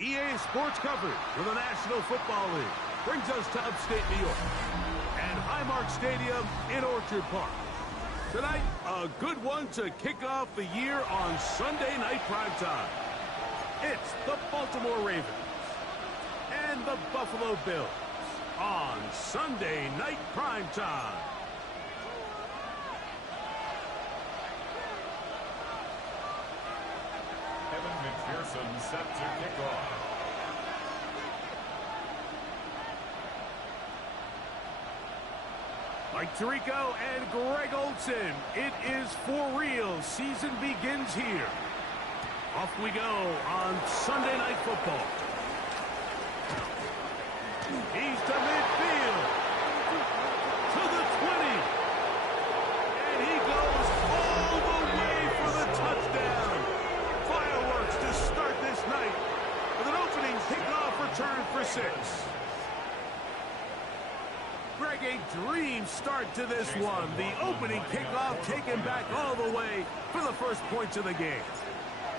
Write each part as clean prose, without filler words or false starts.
EA Sports coverage for the National Football League brings us to upstate New York and Highmark Stadium in Orchard Park. Tonight, a good one to kick off the year on Sunday night primetime. It's the Baltimore Ravens and the Buffalo Bills on Sunday night primetime. Evan McPherson set to kick off. Mike Tirico and Greg Olsen. It is for real. Season begins here. Off we go on Sunday Night Football. He's to midfield. To the 20. And he goes all the way for the touchdown. Fireworks to start this night with an opening kickoff return for 6. Greg, a dream start to this one. The opening kickoff taken back all the way for the first points of the game.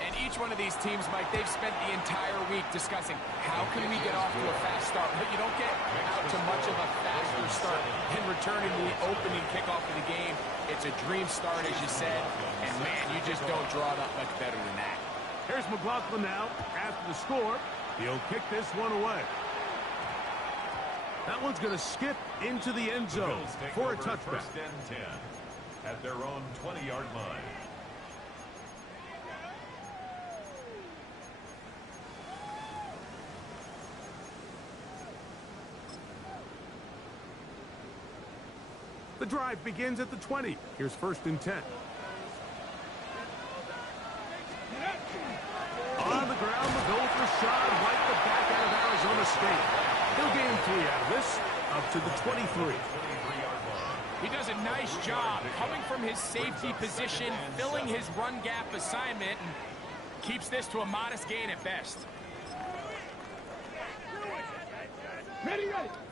And each one of these teams, Mike, they've spent the entire week discussing how can we get off to a fast start. But you don't get out to much of a faster start than returning the opening kickoff of the game. It's a dream start, as you said. And, man, you just don't draw it up much better than that. Here's McLaughlin now. After the score, he'll kick this one away. That one's going to skip into the end zone for a touchback. First and 10 at their own 20-yard line. The drive begins at the 20. Here's first and 10. On the ground, the goal for Rashad White, the back out of Arizona State. He'll gain 3 out of this, up to the 23. He does a nice job coming from his safety position, filling his run gap assignment, and keeps this to a modest gain at best.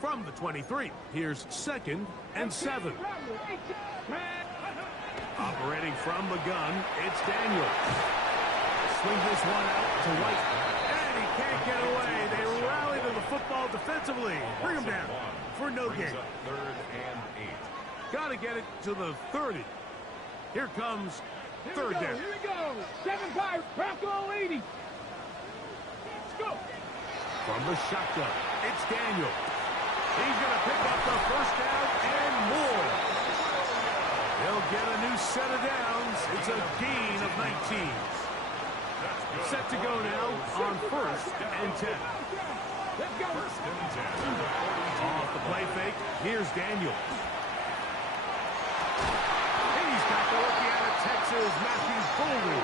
From the 23, here's second and 7. Operating from the gun, it's Daniel. Swing this one out to White. And he can't get away. They rally to the football defensively. Bring him down for no gain. Third and 8. Got to get it to the 30. Here comes third down. Here we go. 7-5. Bronco 80. Let's go. From the shotgun, it's Daniel. He's going to pick up the first down and more. He'll get a new set of downs. It's a gain of 19. Set to go now on first and 10. Let's go. First and 10. Off the play fake, here's Daniel. He's got the rookie out of Texas, Matthew Golden.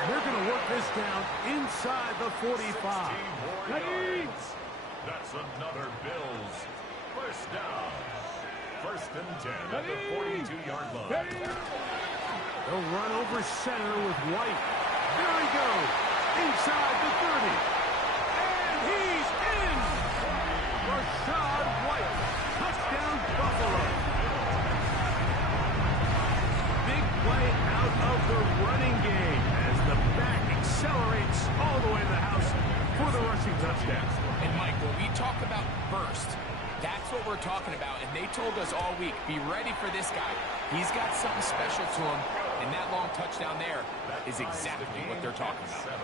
And they're going to work this down inside the 45. That's another Bills first down. First and 10 at the 42-yard line. They'll run over center with White. There he goes, inside the 30. And he's in! Rashad White, touchdown Buffalo. Big play out of the running game as the back accelerates all the way to the house for the rushing touchdown. And, Mike, when we talk about burst, that's what we're talking about. And they told us all week, be ready for this guy. He's got something special to him. And that long touchdown there is exactly what they're talking about.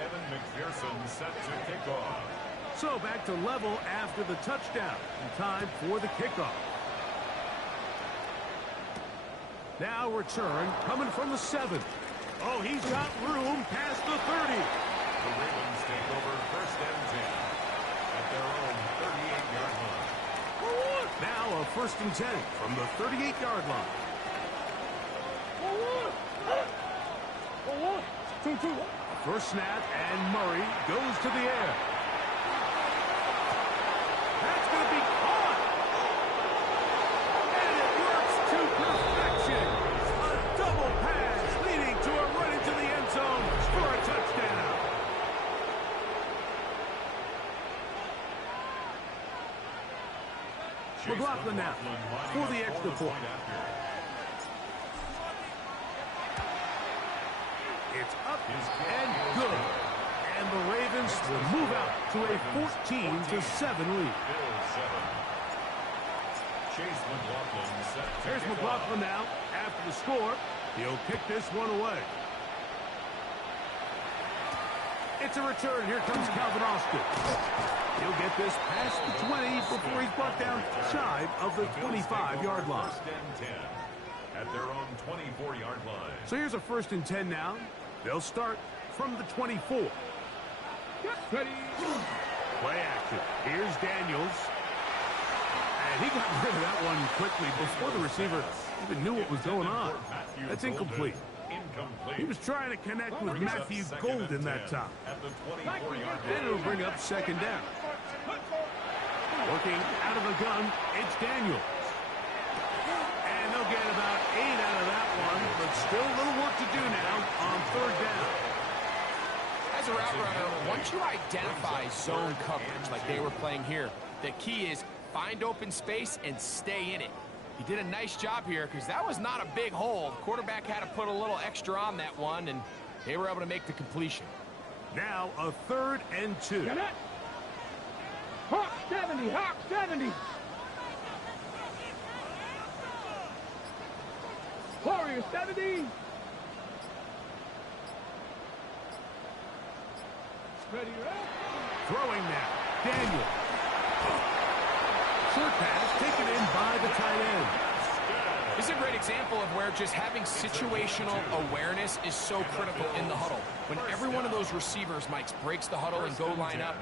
Evan McPherson set to kick off. So back to level after the touchdown. And time for the kickoff. Now return coming from the 7. Oh, he's got room past the 30. The Ravens take over first and 10 at their own 38-yard line. Now a first and 10 from the 38-yard line. First snap, and Murray goes to the air. That's going to be caught. And it works to perfection. A double pass leading to a run into the end zone for a touchdown. McLaughlin McLaughlin now for the extra point. It's up and good. And the Ravens will move out to a 14-7 lead. Here's McLaughlin now after the score. He'll kick this one away. It's a return. Here comes Calvin Austin. He'll get this past the 20 before he's brought down shy of the 25-yard line. First and 10 at their own 24-yard line. So here's a 1st and 10 now. They'll start from the 24. Ready. Play action. Here's Daniels. And he got rid of that one quickly before the receiver even knew what was going on. That's incomplete. He was trying to connect with Matthew Golden that time. And it'll bring up 2nd down. Working out of the gun, it's Daniels. And they'll get about 8 out of that one, but still a little work to do now on 3rd down. As a route runner, once you identify zone coverage like they were playing here, the key is find open space and stay in it. He did a nice job here because that was not a big hole. The quarterback had to put a little extra on that one, and they were able to make the completion. Now a 3rd and 2. Get it. Hawk 70. Hawk 70. Warrior 70. Ready, Throwing now. Daniel. Short pass taken in by the tight end. This is a great example of where just having situational awareness is so critical in the huddle. When every one of those receivers, Mike, breaks the huddle and go line up,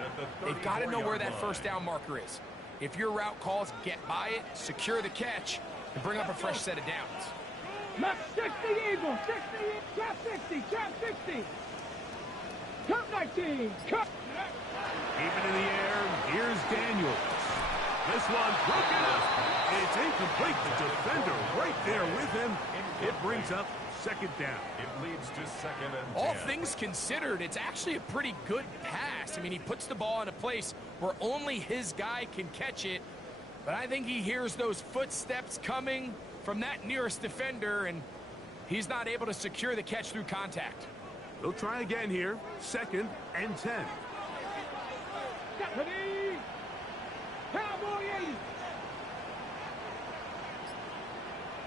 they've got to know where that 1st down marker is. If your route calls, get by it, secure the catch, and bring up a fresh set of downs. Left 60 Eagle. 60. Trap 60. Trap 60. Cut 19. Cut. Keeping in the air, here's Daniels. This one broken up. It's incomplete. The defender right there with him. It brings up 2nd down. It leads to 2nd and 10. All things considered, it's actually a pretty good pass. I mean, he puts the ball in a place where only his guy can catch it. But I think he hears those footsteps coming from that nearest defender, and he's not able to secure the catch through contact. They'll try again here. 2nd and 10. Ready. Cowboy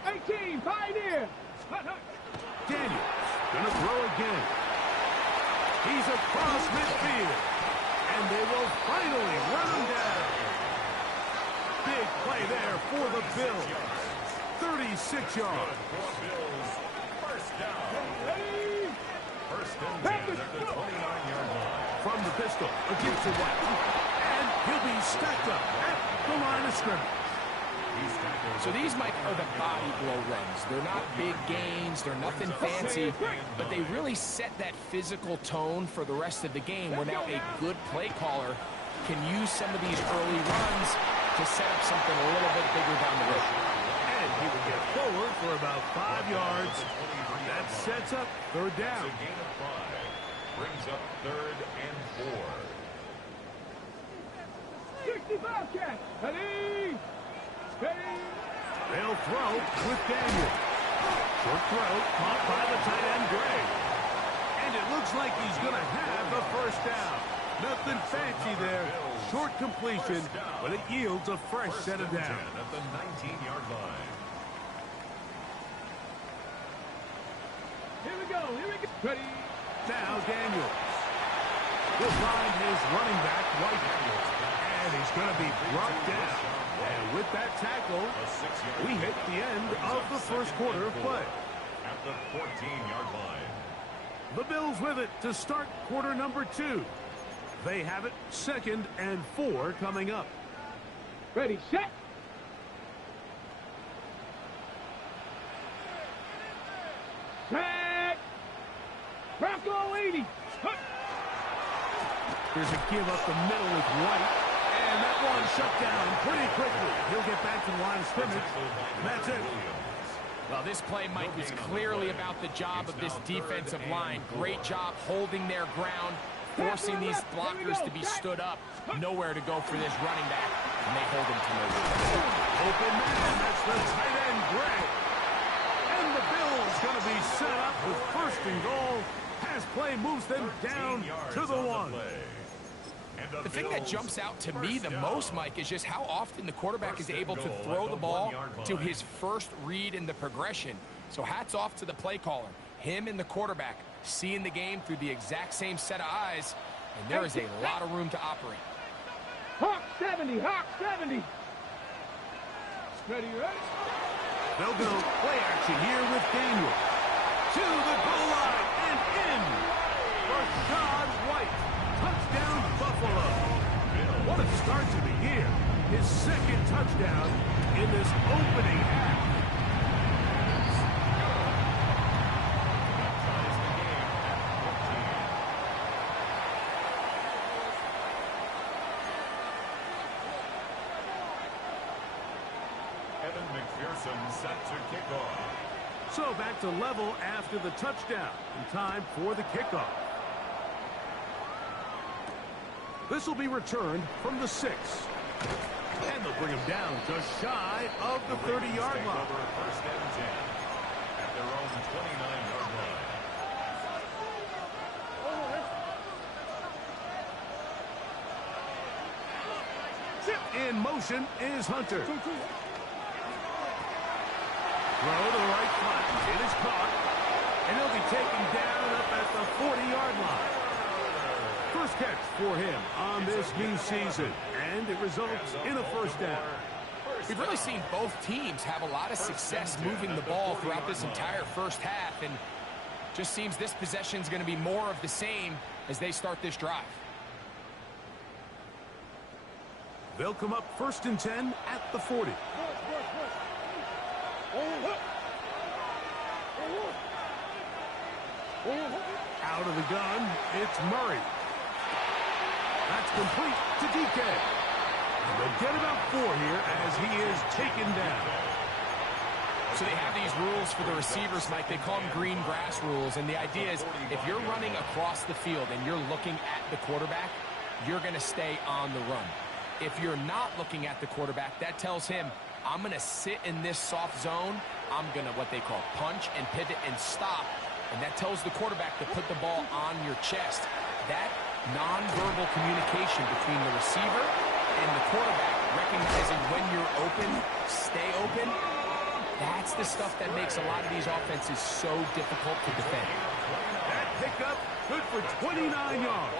80. 18. Pioneer. Daniels gonna throw again. He's across midfield. And they will finally run him down. Big play there for the Bills. 36 yards. First down. Ready. First and 10 at the 29-yard line. From the pistol against the right. And he'll be stacked up at the line of scrimmage. So these, Mike, are the body blow runs. They're not big gains. They're nothing fancy. But they really set that physical tone for the rest of the game where now a good play caller can use some of these early runs to set up something a little bit bigger down the road. And he will get forward for about 5 yards. That sets up 3rd down. A gain of 5 brings up 3rd and 4. 65 catch. Ready. Ready. They'll throw with Daniel. Short throw caught by the tight end, Gray. And it looks like he's going to have the 1st down. Nothing fancy there. Short completion, but it yields a fresh set of downs. At the 19-yard line. Here we go. Here we go. Ready. Now Daniels will find his running back, White. And he's going to be brought down. And with that tackle, we hit the end of the 1st quarter of play. At the 14-yard line. The Bills with it to start quarter number 2. They have it 2nd and 4 coming up. Ready. Set. Set. Bronco 80. There's a give up the middle with White. And that one shut down pretty quickly. He'll get back to the line of scrimmage. And that's it. Well, this play, Mike, was clearly about the job of this defensive line. Great job holding their ground, forcing these blockers to be stood up. Nowhere to go for this running back, and they hold him to nowhere. Open man, that's the tight end, Gray. And the Bills going to be set up with first and goal. Pass play moves them down to the 1. The thing that jumps out to me the most, Mike, is just how often the quarterback is able to throw the ball to his first read in the progression. So hats off to the play caller. Him and the quarterback seeing the game through the exact same set of eyes, and there is a lot of room to operate. Hawk 70, Hawk 70. Ready, ready? They'll go play action here with Daniel. To the goal line and in. Rashad White. Touchdown, Buffalo. What a start to the year. His second touchdown in this opening half. Set to kick off. So back to level after the touchdown. And time for the kickoff. This will be returned from the 6. And they'll bring him down just shy of the 30-yard line. First and 10 at their own 29-yard line. In motion is Hunter. Throw to the right flank. It is caught. And he'll be taken down up at the 40-yard line. First catch for him on this new season. And it results in a first down. We've really seen both teams have a lot of success moving the ball throughout this entire first half. And just seems this possession is going to be more of the same as they start this drive. They'll come up first and 10 at the 40. Out of the gun, it's Murray. That's complete to DK. And they'll get about 4 here as he is taken down. So they have these rules for the receivers, Mike. They call them green grass rules. And the idea is if you're running across the field and you're looking at the quarterback, you're going to stay on the run. If you're not looking at the quarterback, that tells him, I'm going to sit in this soft zone. I'm going to what they call punch and pivot and stop. And that tells the quarterback to put the ball on your chest. That nonverbal communication between the receiver and the quarterback, recognizing when you're open, stay open, that's the stuff that makes a lot of these offenses so difficult to defend. That pickup, good for 29 yards.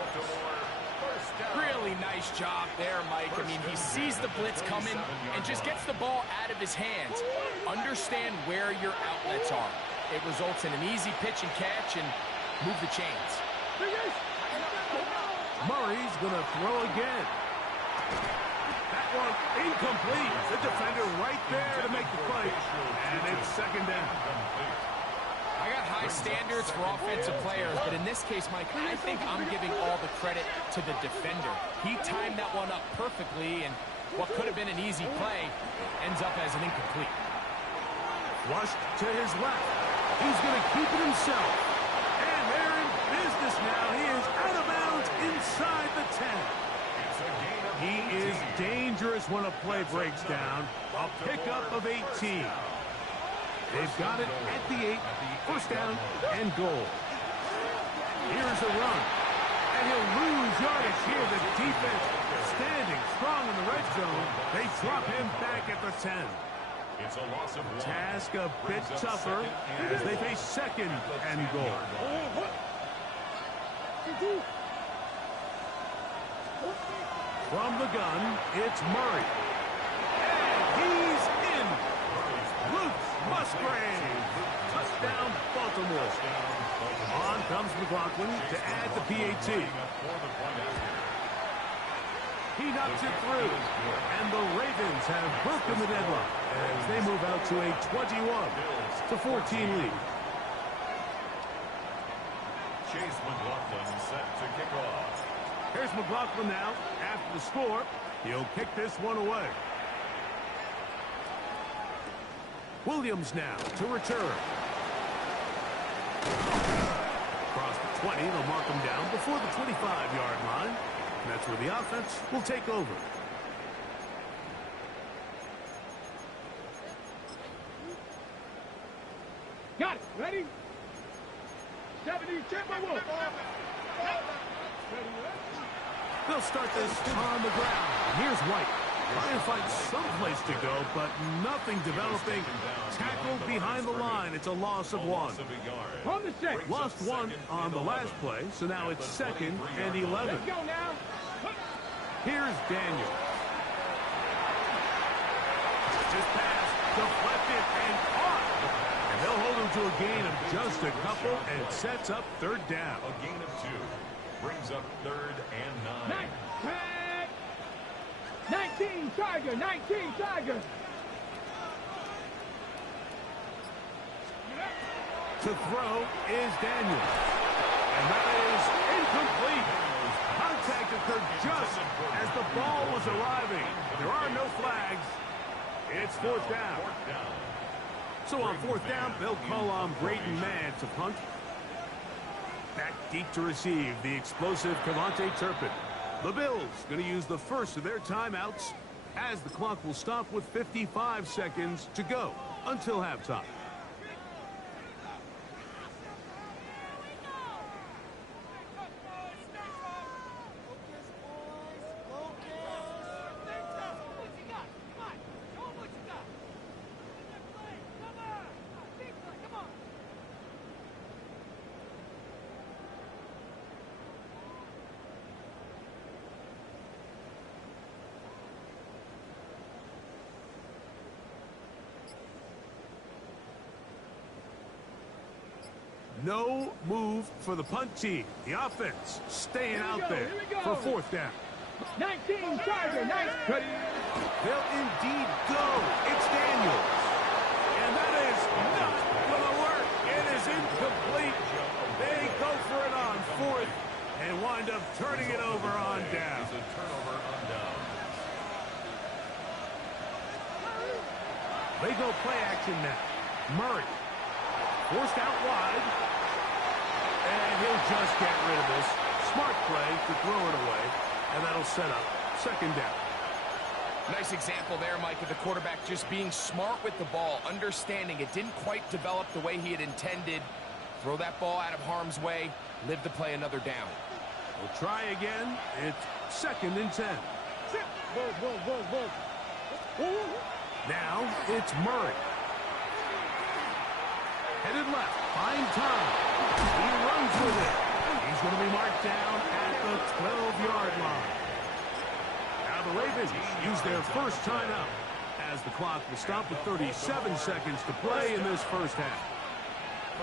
Really nice job there, Mike. I mean, he sees the blitz coming and just gets the ball out of his hands. Understand where your outlets are. It results in an easy pitch and catch and move the chains. Murray's going to throw again. That one incomplete. The defender right there to make the play. And it's second down. I got high standards for offensive players, but in this case, Mike, I think I'm giving all the credit to the defender. He timed that one up perfectly, and what could have been an easy play ends up as an incomplete. Flushed to his left. He's going to keep it himself. And they're in business now. He is out of bounds inside the 10. He is dangerous when a play breaks down. A pickup of 18. They've got it at the 8. First down and goal. Here's a run. And he'll lose yardage here. The defense standing strong in the red zone. They drop him back at the 10. It's a loss of 1. Task a bit tougher as they face second and goal. From the gun, it's Murray. And he's in. Luke Musgrave. Touchdown, Baltimore. On comes McLaughlin to add the PAT. He knocks it through. And the Ravens have broken the deadlock as they move out to a 21-14 lead. Chase McLaughlin set to kick off. Here's McLaughlin now. After the score, he'll kick this one away. Williams now to return. Across the 20, they'll mark him down before the 25-yard line. And that's where the offense will take over. Got it. Ready? 70, check my wolf. They'll start this on the ground. Here's White. Trying to find some place to go, but nothing developing. Tackled behind the line. It's a loss of 1. On the set. Lost 1 on the last play, so now it's 2nd and 11. Let's go now. Here's Daniel. Just pass, deflected, and caught. And they'll hold him to a gain of just a couple and sets up 3rd down. A gain of 2 brings up 3rd and 9. 19 Tiger, 19 Tiger. To throw is Daniel. And that is incomplete. Contact occurred just as the ball was arriving. There are no flags. It's 4th down. So on 4th down, they'll call on Brayton Mann to punt. Back deep to receive the explosive Cavante Turpin. The Bills going to use the first of their timeouts as the clock will stop with 55 seconds to go until halftime. No move for the punt team. The offense staying out there for 4th down. 19 Tiger, nice. Ready? They'll indeed go. It's Daniels. And that is not going to work. It is incomplete. They go for it on 4th and wind up turning it over on down. It's a turnover on down. They go play action now. Murray forced out wide. And he'll just get rid of this. Smart play to throw it away. And that'll set up 2nd down. Nice example there, Mike, of the quarterback just being smart with the ball, understanding it didn't quite develop the way he had intended. Throw that ball out of harm's way, live to play another down. We'll try again. It's 2nd and 10. Now it's Murray. Headed left, find time. He runs with it. He's going to be marked down at the 12-yard line. Now the Ravens use their first timeout as the clock will stop with 37 seconds to play in this first half.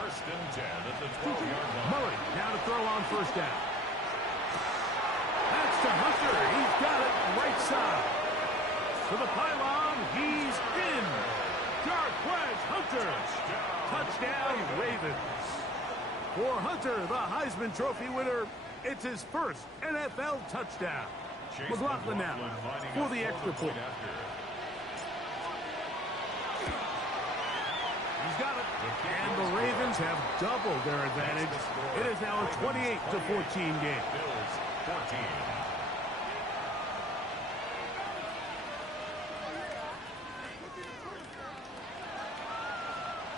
1st and 10 at the 12-yard line. Murray now to throw on 1st down. That's to Hunter. He's got it right side. To the pylon. He's in. Jarquez Hunter. Touchdown, Ravens. For Hunter, the Heisman Trophy winner, it's his first NFL touchdown. McLaughlin now for the extra point. He's got it. And the Ravens have doubled their advantage. It is now a 28-14 game. Bills 14.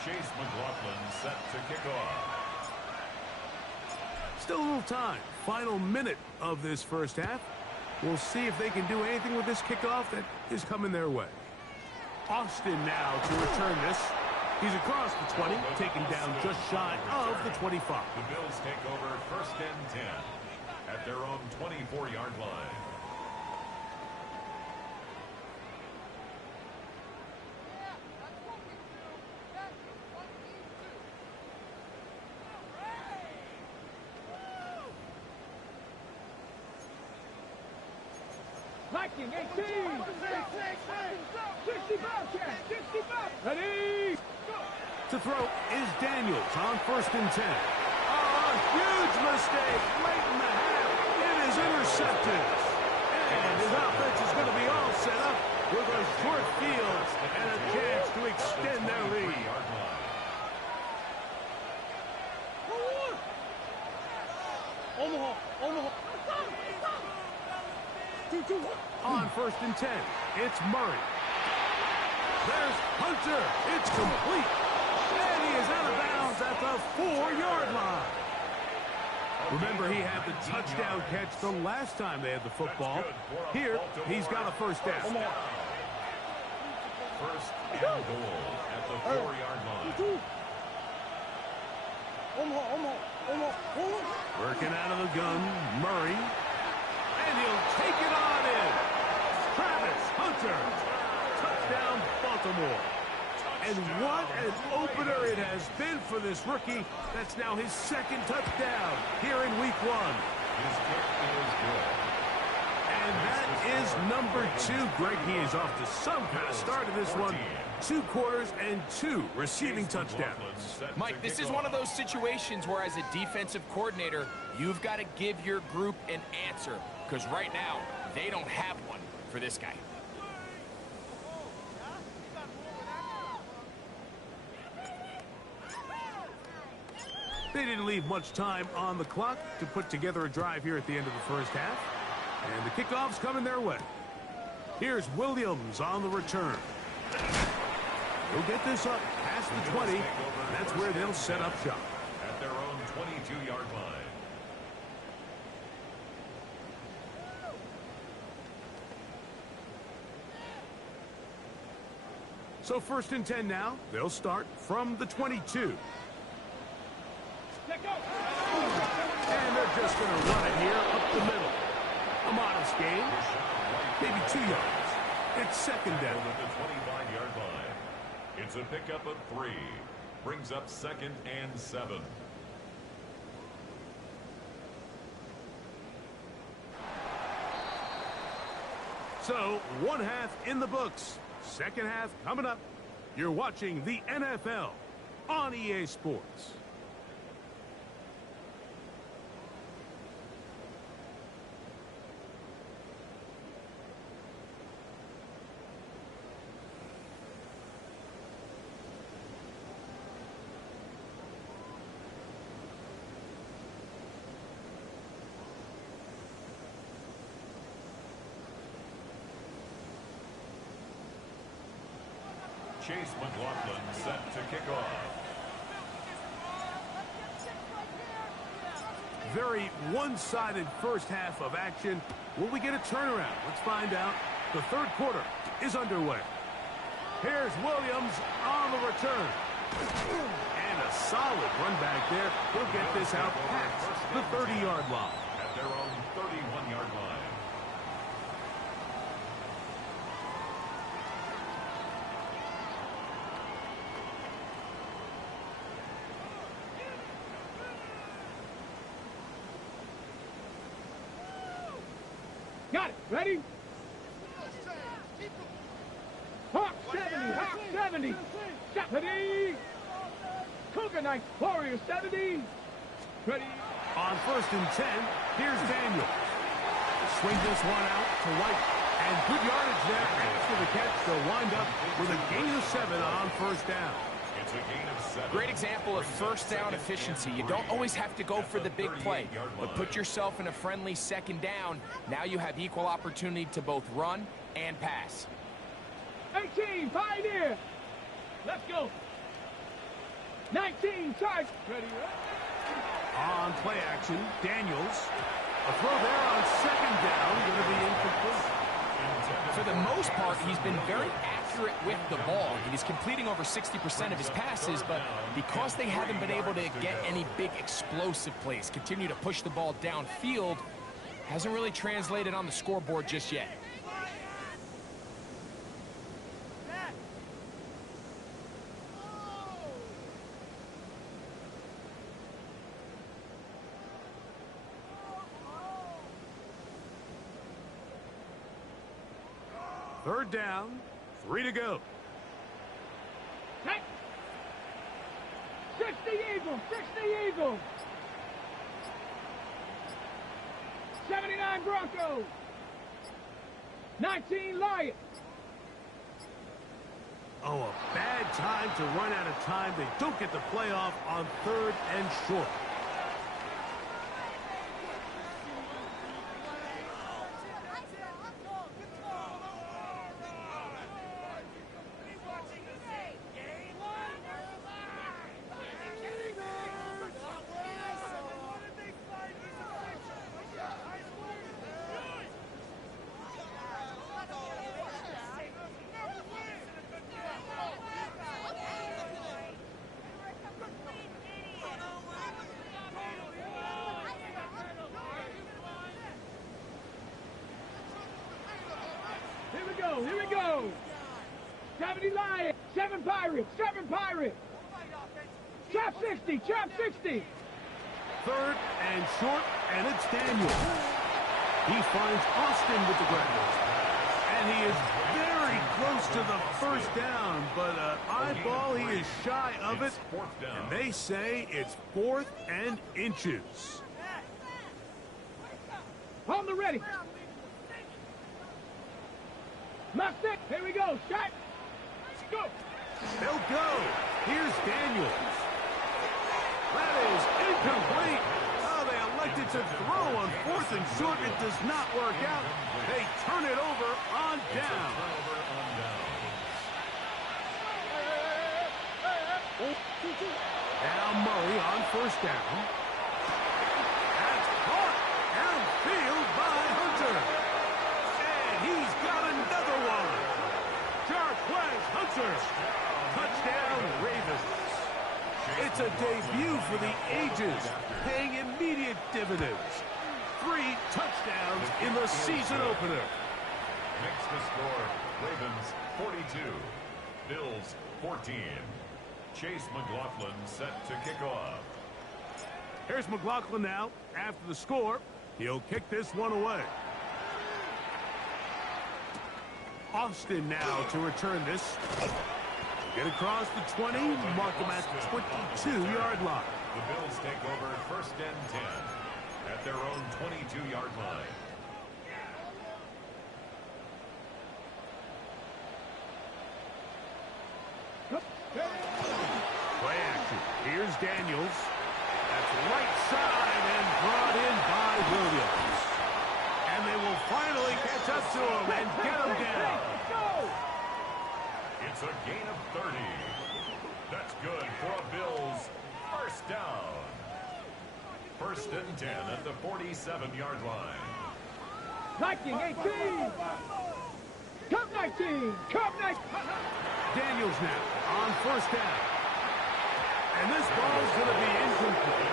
Chase McLaughlin set to kick off. Still a little time. Final minute of this first half. We'll see if they can do anything with this kickoff that is coming their way. Austin now to return this. He's across the 20, taken down just shy of the 25. The Bills take over 1st and 10 at their own 24-yard line. Viking 18. 65 catch. 65. Ready? To throw is Daniels on 1st and 10. Oh, a huge mistake late in the half. It is intercepted. And his offense is going to be all set up with a short field and a chance to extend their lead. Omaha. On 1st and 10, it's Murray. There's Hunter. It's complete. And he is out of bounds at the 4-yard line. Remember, he had the touchdown catch the last time they had the football. Here, he's got a first down. First and goal at the 4-yard line. Working out of the gun, Murray. And he'll take it on in. Travis Hunter. Touchdown, Baltimore. And what an opener it has been for this rookie. That's now his second touchdown here in week 1. His kick is good. And that is number 2. Greg, he is off to some kind of start in this one. 2 quarters and 2 receiving touchdowns. Mike, this is one of those situations where as a defensive coordinator, you've got to give your group an answer. Because right now, they don't have one for this guy. They didn't leave much time on the clock to put together a drive here at the end of the first half. And the kickoff's coming their way. Here's Williams on the return. He'll get this up past the 20. And that's where they'll set up shop. At their own 22-yard line. So 1st and 10 now. They'll start from the 22. And they're just going to run it here up the middle. A modest gain. Maybe 2 yards. It's 2nd down. At the 25-yard line. It's a pickup of 3. Brings up 2nd and 7. So, 1 half in the books. 2nd half coming up. You're watching the NFL on EA Sports. Chase McLaughlin set to kick off. Very one-sided first half of action. Will we get a turnaround? Let's find out. The 3rd quarter is underway. Here's Williams on the return. And a solid run back there. He'll get this out past the 30-yard line. At their own 31-yard line. Got it. Ready? Hawk 70. Hawk 70. Ready? Cougar Knight. Warrior 70. Ready? On 1st and 10, here's Daniels. Swing this one out to White. And good yardage there after the catch. They'll wind up with a gain of 7 on 1st down. It's a gain of 7. Great example of first down efficiency. You don't always have to go for the big play, but put yourself in a friendly 2nd down. Now you have equal opportunity to both run and pass. 18, Pioneer. Let's go. 19, charge. Ready? On play action, Daniels. A throw there on 2nd down. Going to be incomplete. For the most part, he's been very accurate with the ball. He's completing over 60% of his passes, but because they haven't been able to get any big explosive plays, continue to push the ball downfield, hasn't really translated on the scoreboard just yet. Third down, 3 to go. 60 Eagles, 60 Eagles. 79 Broncos. 19 Lions. Oh, a bad time to run out of time. They don't get the playoff on 3rd and short. 70 Lions, 7 Pirates, 7 Pirates. Trap 60, trap 60. Third and short, and it's Daniel. He finds Austin with the grab. And he is very close to the first down, but eyeball, he is shy of it. And they say it's 4th and inches. On the ready. Left it. Here we go. Shot. Let's go. They'll go. Here's Daniels. That is incomplete. Oh, they elected to throw on 4th and short. It does not work out. They turn it over on down. Now Murray on first down. That's caught downfield by Hunter. And he's got another one. Jarquez Hunter. Touchdown Ravens. It's a debut for the ages, paying immediate dividends. 3 touchdowns in the season opener. Makes the score Ravens 42, Bills 14. Chase McLaughlin set to kick off. Here's McLaughlin now. After the score, he'll kick this one away. Austin now to return this. Get across the 20, mark him at the 22-yard line. The Bills take over 1st and 10 at their own 22-yard line. Play action. Here's Daniels. That's right side and brought in by Williams. And they will finally catch up to him and get him down. It's a gain of 30. That's good for a Bills first down. 1st and 10 at the 47-yard line. Viking 18. Cup 19. Cup 19. Daniels now on first down. And this ball is going to be incomplete.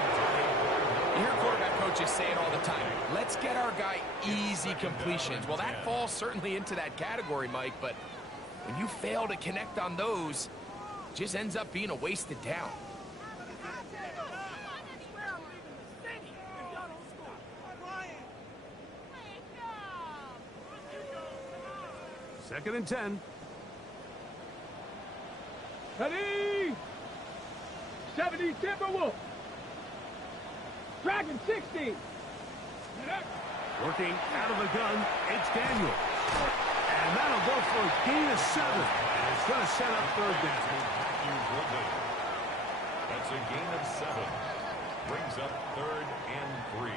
You hear quarterback coaches say it all the time. Let's get our guy easy completions. Well, that falls certainly into that category, Mike, but when you fail to connect on those, it just ends up being a wasted down. Second and 10. Ready. 70 Timberwolves. Dragon 60. Working out of the gun, it's Daniel. And that'll go for a gain of 7. And it's going to set up 3rd down. That's a gain of 7. Brings up 3rd and 3.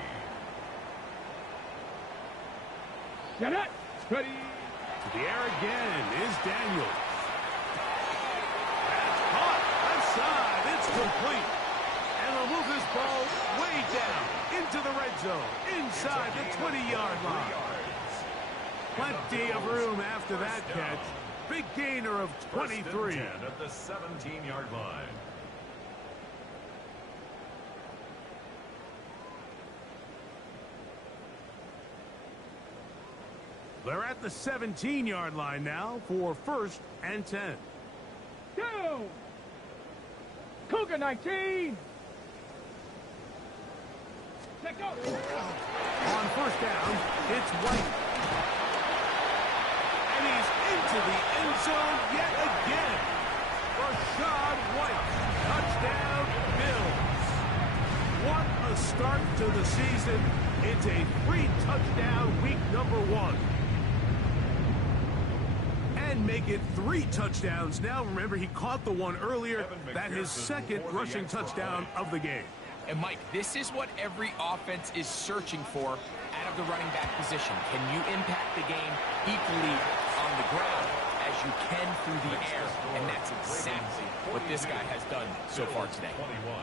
Set it. Ready. To the air again is Daniels. That's caught. Left side. It's complete. And they'll move this ball way down into the red zone, inside the 20-yard line. Plenty of room after that catch. Big gainer of 23. 1st and 10 at the 17-yard line. They're at the 17-yard line now for 1st and 10. Down. Cougar 19. Let go. On first down, it's White. And he's into the end zone yet again. Rashad White. Touchdown, Bills. What a start to the season. It's a 3-touchdown week number 1. And make it 3 touchdowns now. Remember, he caught the one earlier. That his 2nd rushing touchdown of the game. And, Mike, this is what every offense is searching for out of the running back position. Can you impact the game equally on the ground as you can through the air? And that's exactly what this guy has done so far today. 21.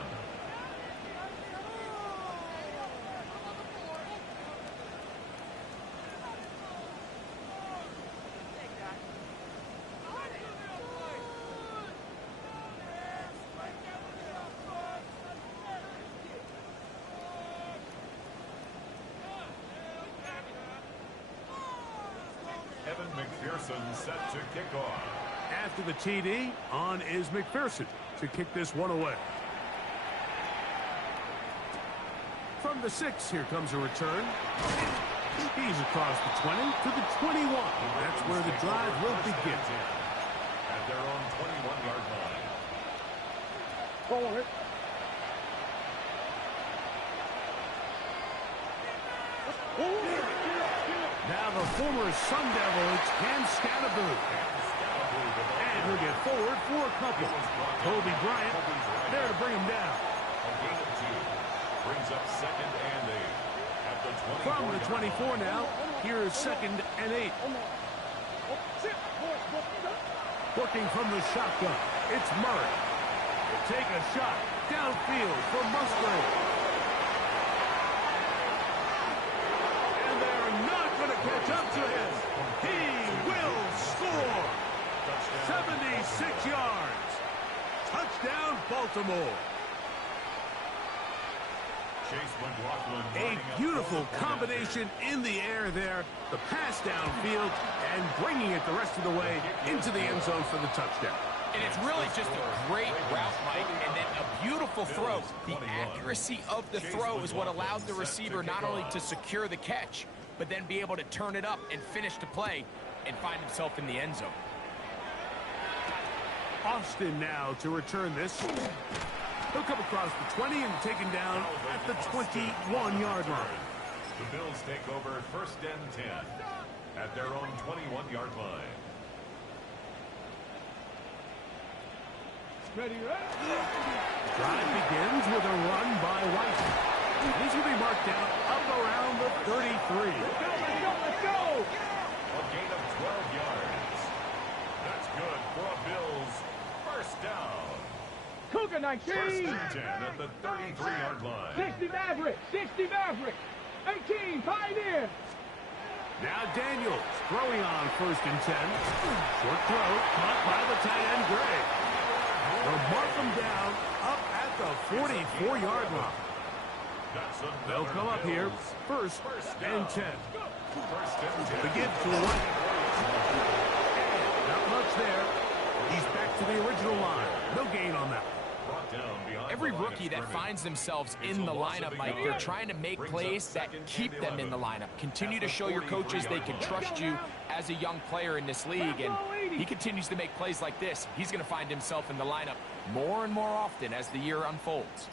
McPherson set to kick off. After the TD, on is McPherson to kick this one away. From the 6, here comes a return. He's across the 20 to the 21. That's where the drive will begin. At their own 21-yard line. Forward. Now the former Sun Devils can scan a boot. And he'll get forward for a couple. Kobe Bryant there to bring him down. A gain of 2. Brings up 2nd and 8. At the 24. From the 24 now, here's 2nd and 8. Working from the shotgun, it's Murray. He'll take a shot downfield for Musgrave. And they're not going to catch up to him. He will score. 76 yards. Touchdown, Baltimore. A beautiful combination in the air there. The pass downfield and bringing it the rest of the way into the end zone for the touchdown. And it's really just a great route, Mike, and then a beautiful throw. The accuracy of the throw is what allowed the receiver not only to secure the catch, but then be able to turn it up and finish the play and find himself in the end zone. Austin now to return this. He'll come across the 20 and taken down at the 21-yard line. The Bills take over 1st and 10 at their own 21-yard line. Ready, Drive begins with a run by White. He's going to be marked down up around the 33. Let's go! A gain of 12 yards. That's good for a Bills 1st down. Cougar 19! 1st and 10 at the 33-yard line. 60 Maverick! 60 Maverick! 18 Pioneer! Now Daniels throwing on 1st and 10. Short throw caught by the tight end Gray. They'll mark them down up at the 44-yard line. They'll come up here 1st and 10. The give to White. Not much there. He's back to the original line. No gain on that. Every rookie that finds themselves in the lineup, Mike, they're trying to make plays that keep them in the lineup. Continue to show your coaches they can trust you as a young player in this league, and he continues to make plays like this. He's going to find himself in the lineup more and more often as the year unfolds.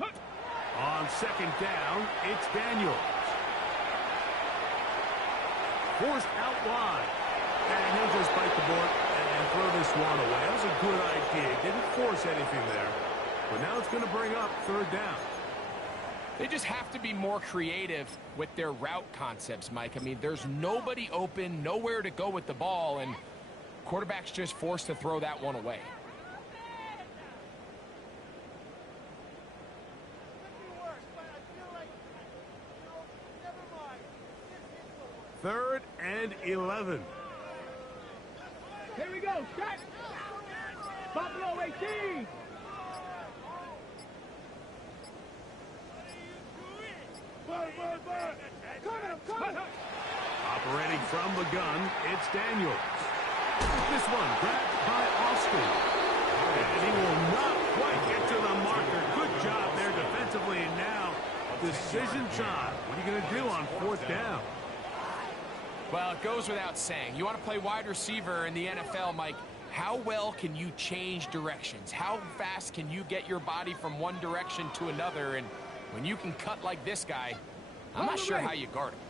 On 2nd down, it's Daniels. Forced out wide. And he'll just bite the board and throw this one away. That was a good idea. Didn't force anything there. But now it's going to bring up 3rd down. They just have to be more creative with their route concepts, Mike. I mean, there's nobody open, nowhere to go with the ball, and quarterback's just forced to throw that one away. Third and 11. Here we go, set! Buffalo 18! Operating from the gun, it's Daniels. This one grabbed by Austin. And he will not quite get to the marker. Good job there defensively. And now, decision time. What are you going to do on 4th down? Well, it goes without saying. You want to play wide receiver in the NFL, Mike, how well can you change directions? How fast can you get your body from one direction to another? And when you can cut like this guy, I'm not sure how you guard him.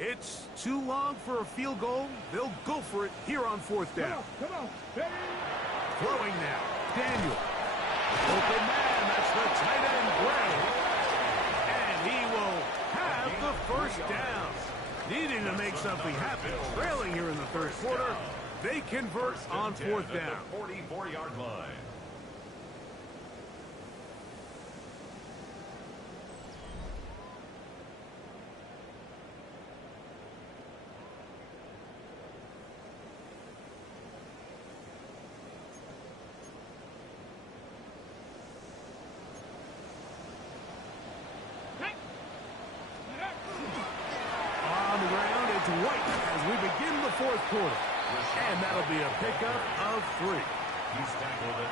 It's too long for a field goal. They'll go for it here on 4th down. Come on. Hey. Throwing now. Daniel. Open man. That's the tight end, Gray. And he will have the 1st down. Needing to make something happen. Trailing here in the 3rd quarter. They convert on 4th down. 44-yard line. On the ground, it's White as we begin the 4th quarter. And that'll be a pickup of 3.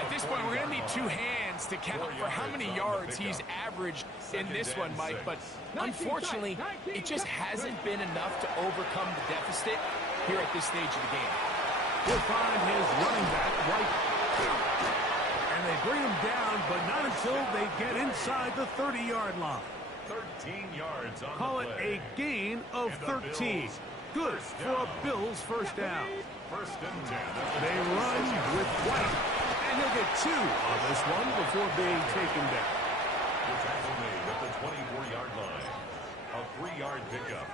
At this point, we're going to need 2 hands to count for how many yards he's averaged in this one, Mike. But unfortunately, it just hasn't been enough to overcome the deficit here at this stage of the game. We'll find his running back right. And they bring him down, but not until they get inside the 30-yard line. 13 yards on Call the it play. a gain of 13. Good for a Bills first down. First and 10. They run with White, and he'll get 2 on this one before being taken down. The tackle made at the 24-yard line. A 3-yard pickup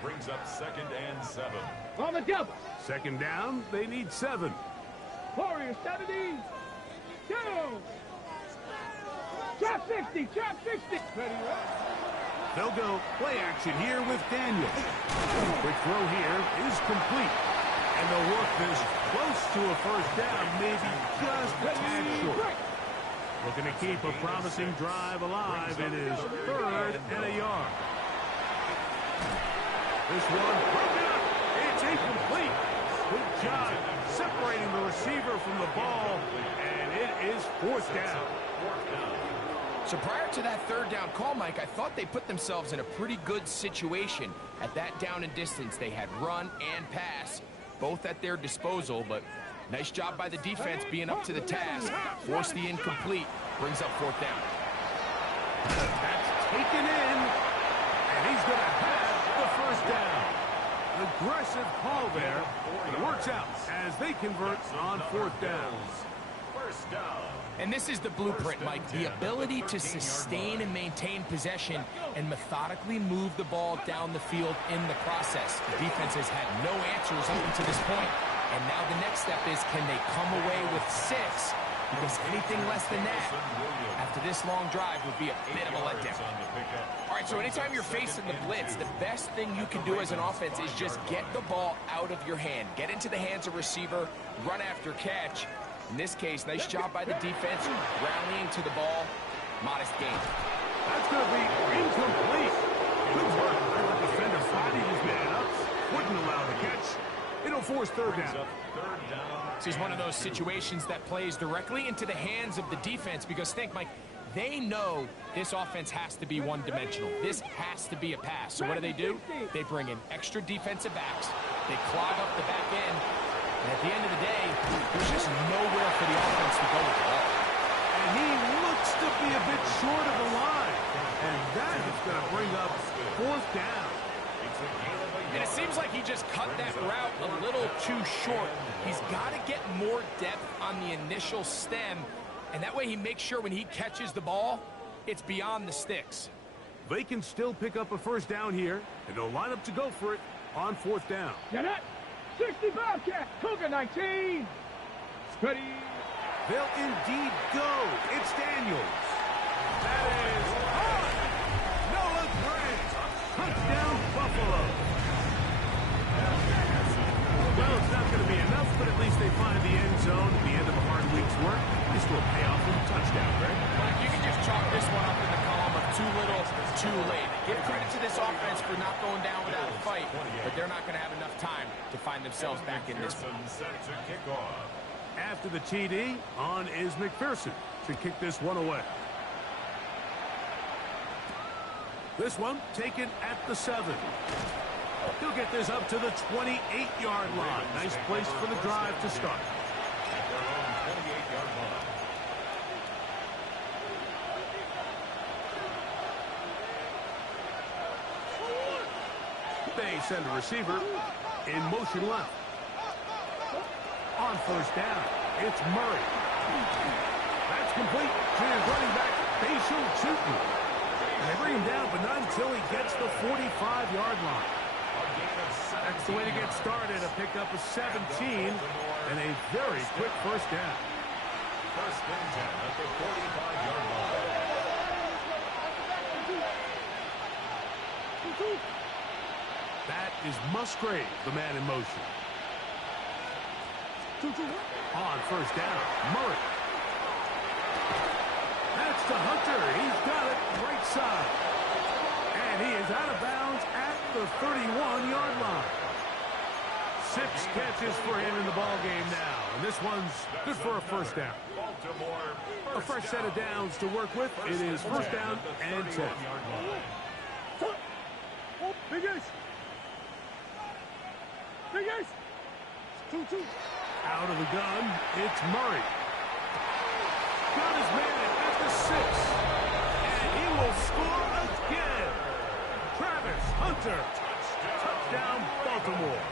brings up 2nd and 7. On the double. Second down, they need 7. Warriors 70. Go. Trap 60. Trap 60. Ready, They'll go play action here with Daniel. Quick throw here is complete. And they'll work this close to a first down, maybe just a tad short. Looking to keep a promising drive alive. It is 3rd and a yard. This one broken up. It's incomplete. Good job separating the receiver from the ball. And it is 4th down. So prior to that 3rd down call, Mike, I thought they put themselves in a pretty good situation. At that down and distance, they had run and pass, both at their disposal, but nice job by the defense being up to the task. Forced the incomplete, brings up 4th down. That's taken in, and he's going to have the first down. Aggressive call there, but it works out as they convert on 4th down. First down. And this is the blueprint, Mike. The ability to sustain and maintain possession and methodically move the ball down the field in the process. The defense has had no answers up until this point. And now the next step is, can they come away with 6? Because anything less than that, after this long drive, would be a bit of a letdown. All right, so anytime you're facing the blitz, the best thing you can do as an offense is just get the ball out of your hand. Get into the hands of receiver, run after catch. In this case, nice job by the defense, rallying to the ball. Modest gain. That's going to be incomplete. Good work. The defender bodied his man up. Wouldn't allow the catch. It'll force 3rd down. This is one of those situations that plays directly into the hands of the defense because think, Mike, they know this offense has to be one-dimensional. This has to be a pass. So what do? They bring in extra defensive backs. They clog up the back end. And at the end of the day, there's just nowhere for the offense to go with the ball. And he looks to be a bit short of the line. And that is going to bring up 4th down. And it seems like he just cut that route a little too short. He's got to get more depth on the initial stem. And that way he makes sure when he catches the ball, it's beyond the sticks. They can still pick up a first down here. And they'll line up to go for it on 4th down. Get it. 60 Bobcat. Cougar 19. Ready. They'll indeed go. It's Daniels. That is on. Noah Gray. Touchdown, Buffalo. Well, it's not going to be enough, but at least they find the end zone at the end of a hard week's work. This will pay off with a touchdown, right? Like you can just chalk this one up in the column of too little, too late. Give credit to this offense for not going down without a fight, but they're not going to have enough time to find themselves back in this one. After the TD, on is McPherson to kick this one away. This one taken at the 7. He'll get this up to the 28-yard line. Nice place for the drive to start. They send a receiver in motion left. On first down, it's Murray. That's complete to his running back, Facial Chutin. And they bring him down, but not until he gets the 45-yard line. That's the way to get started, a pickup of 17 and a very quick first down. First and 10 at the 45-yard line. That is Musgrave, the man in motion. On first down, Murray. That's to Hunter. He's got it right side. And he is out of bounds at the 31-yard line. 6 catches for him in the ball game now. And this one's good for a first down. A fresh set of downs to work with. It is first down and 10. Figures. 2-2. Out of the gun, it's Murray. Got his man at the 6. And he will score again. Travis Hunter. Touchdown, Baltimore.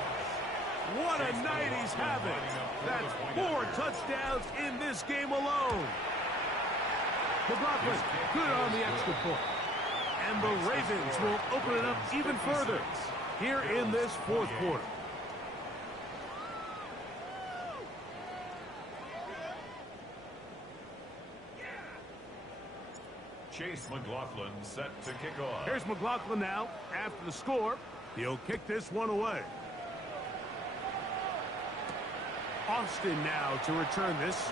What a night he's having. That's 4 touchdowns in this game alone. McLaughlin, good on the extra point. And the Ravens will open it up even further here in this fourth quarter. Chase McLaughlin set to kick off. Here's McLaughlin now. After the score, he'll kick this one away. Austin now to return this.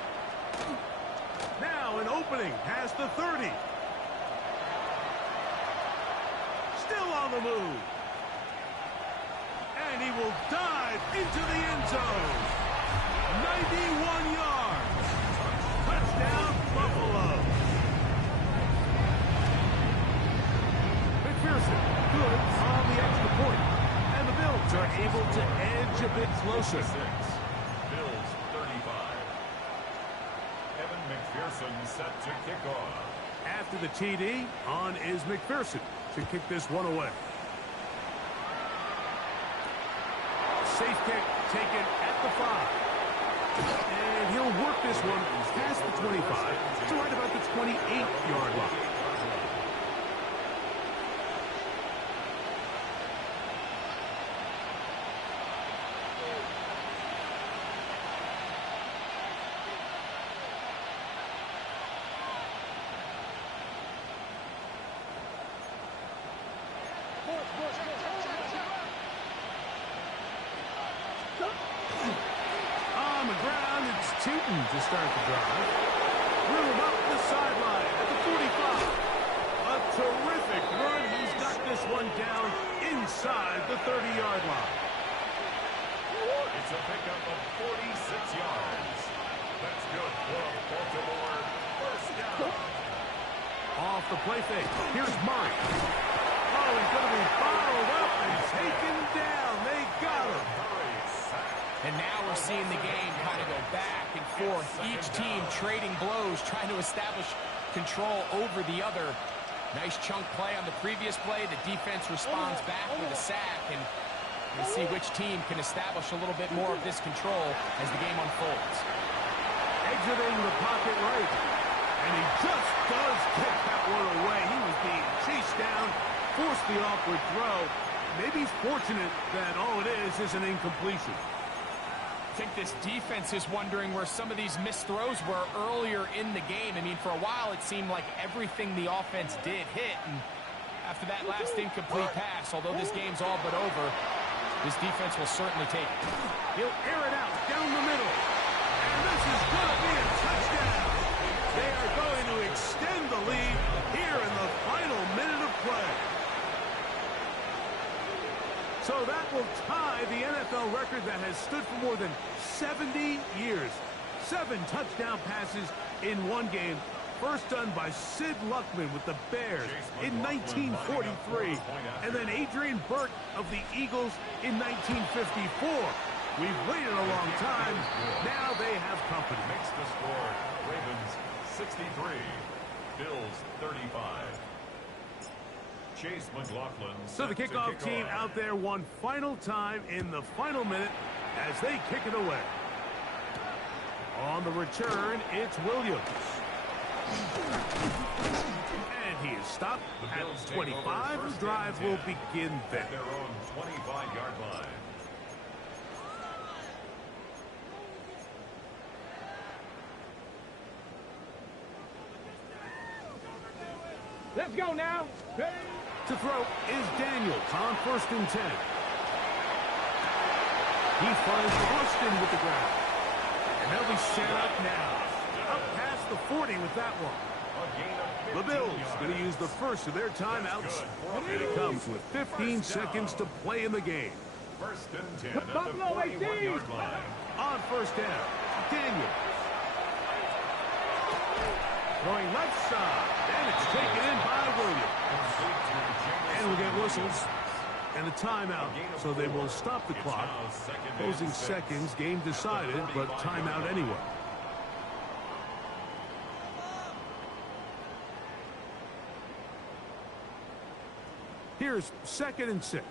Now an opening past the 30. Still on the move. And he will dive into the end zone. 91 yards. Touchdown, Buffalo. McPherson, good on the extra point. And the Bills are able to edge a bit closer. Bills 35. Evan McPherson set to kick off. After the TD, on is McPherson to kick this one away. Safe kick taken at the 5. And he'll work this one past the 25 to right about the 28-yard line. On the ground, it's Tootin to start the drive. Room up the sideline at the 45. A terrific run. He's got this one down inside the 30-yard line. It's a pickup of 46 yards. That's good for Baltimore. First down. Off the play fake. Here's Murray. Oh, he's going to be followed up and taken down. They got him. And now we're seeing the game kind of go back and forth. Each team trading blows, trying to establish control over the other. Nice chunk play on the previous play. The defense responds back with a sack, and we'll see which team can establish a little bit more of this control as the game unfolds. Exiting the pocket right. And he just does kick that one away. He was being chased down, forced the awkward throw. Maybe he's fortunate that all it is an incompletion. I think this defense is wondering where some of these missed throws were earlier in the game. I mean, for a while, it seemed like everything the offense did hit. And after that last incomplete pass, although this game's all but over, this defense will certainly take it. He'll air it out down the middle. And this is going to be a touchdown. They are going to extend the lead here in the final minute of play. So that will tie the NFL record that has stood for more than 70 years. 7 touchdown passes in one game. First done by Sid Luckman with the Bears in 1943. And then Adrian Burke of the Eagles in 1954. We've waited a long time. Now they have company. Makes the score. Ravens 63. Bills 35. Chase McLaughlin. So the kickoff team out there one final time in the final minute as they kick it away. On the return, it's Williams. And he is stopped at 25. The drive will begin there. At their own 25-yard line. Let's go now. Ready? To throw is Daniels on 1st and 10. He finds Austin with the ground. And they'll be set up now. Up past the 40 with that one. The Bills going to use the first of their timeouts. And it comes with 15 seconds to play in the game. First and 10 at the Buffalo 18. 41-yard line. On first down, Daniels. Throwing left side, and it's taken in by Williams. And we'll get whistles and a timeout, so they will stop the clock. Closing seconds, game decided, but timeout anyway. Here's 2nd and 6.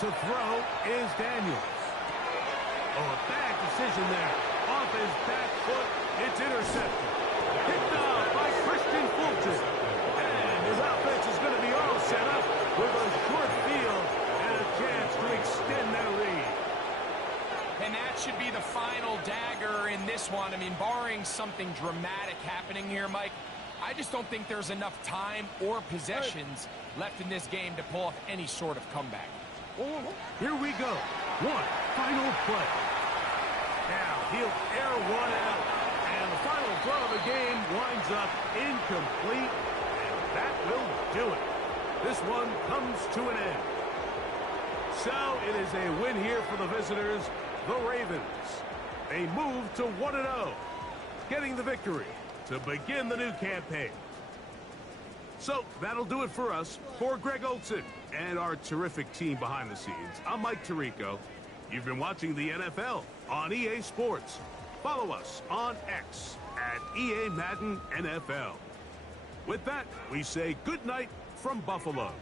To throw is Daniels. Oh, a bad decision there. Off his back foot, it's intercepted. Picked off by Christian Fulton. And his offense is going to be all set up with a short field and a chance to extend their lead. And that should be the final dagger in this one. I mean, barring something dramatic happening here, Mike, I just don't think there's enough time or possessions left in this game to pull off any sort of comeback. Here we go. One final play. Now he'll air one out. And the final throw of the game winds up incomplete. And that will do it. This one comes to an end. So it is a win here for the visitors, the Ravens. They move to 1-0, getting the victory to begin the new campaign. So that'll do it for us. For Greg Olson and our terrific team behind the scenes, I'm Mike Tirico. You've been watching the NFL on EA Sports. Follow us on X at EA Madden NFL. With that, we say good night from Buffalo.